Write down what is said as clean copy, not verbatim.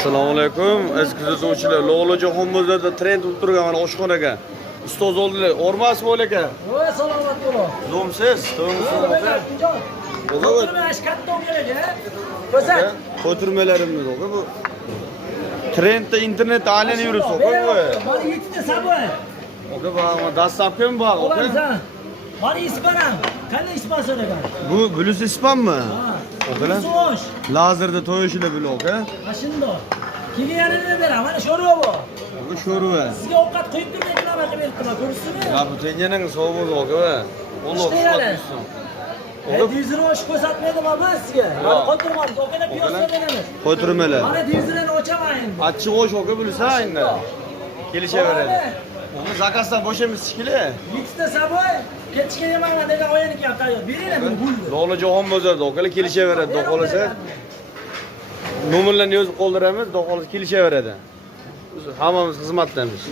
Assalomu alaykum. Eski kuzatuvchilar, Lo'g'lijon bozorida trend bo'lib turgan mana oshxonaga ustoz oldilar. O'rmasmi bo'l aka? Voy, salomat bo'ling. Zo'msiz, to'g'risi. O'g'lim ash katta kerak-a? Ko'rsat. Ko'tirmalarimni o'qa bu. Trendda internetda aylanib yuribsiz o'qa bu. Mana 7 ta sabay. O'qa bu dastlabkimi bor o'qa? Olamsan. Mana ispanam. Qanday ispan so'ragan? Bu bulusi ispanmi? Ha. O'qalar. So'sh. Lazerda to'yishlar bulu o'qa. Mana shundoq. Kelganini beraman. Mana sho'rva bu. Bu sho'rva. Sizga ovqat qo'yib turmay nima qilib beribman, ko'rsizmi? Ya bu tenganing sovuq bo'ldi o'qa. Alloh qutqarsin. 700 lira osh ko'rsatmaydimi biz sizga? Mana qo'ytiramiz, o'qalar piyoz beramiz. Qo'ytirmalar. Mana 700 lirani ochaman endi. Achchiq osh o'qa bilsa endi. Kelishaveradi. Uni zakazdan bo'sh emas shekilli. 7 ta sabay. Ketishga yemayman degan o'yiniki tayyor. Beringlar buni bo'ldi. Lo'g'lijon bozorida o'qalar kelishaveradi, xudo xolasa. Nomerlarni yozib qoldiramiz, xudo xolasa kelishaveradi. Biz hammamiz xizmatdamiz.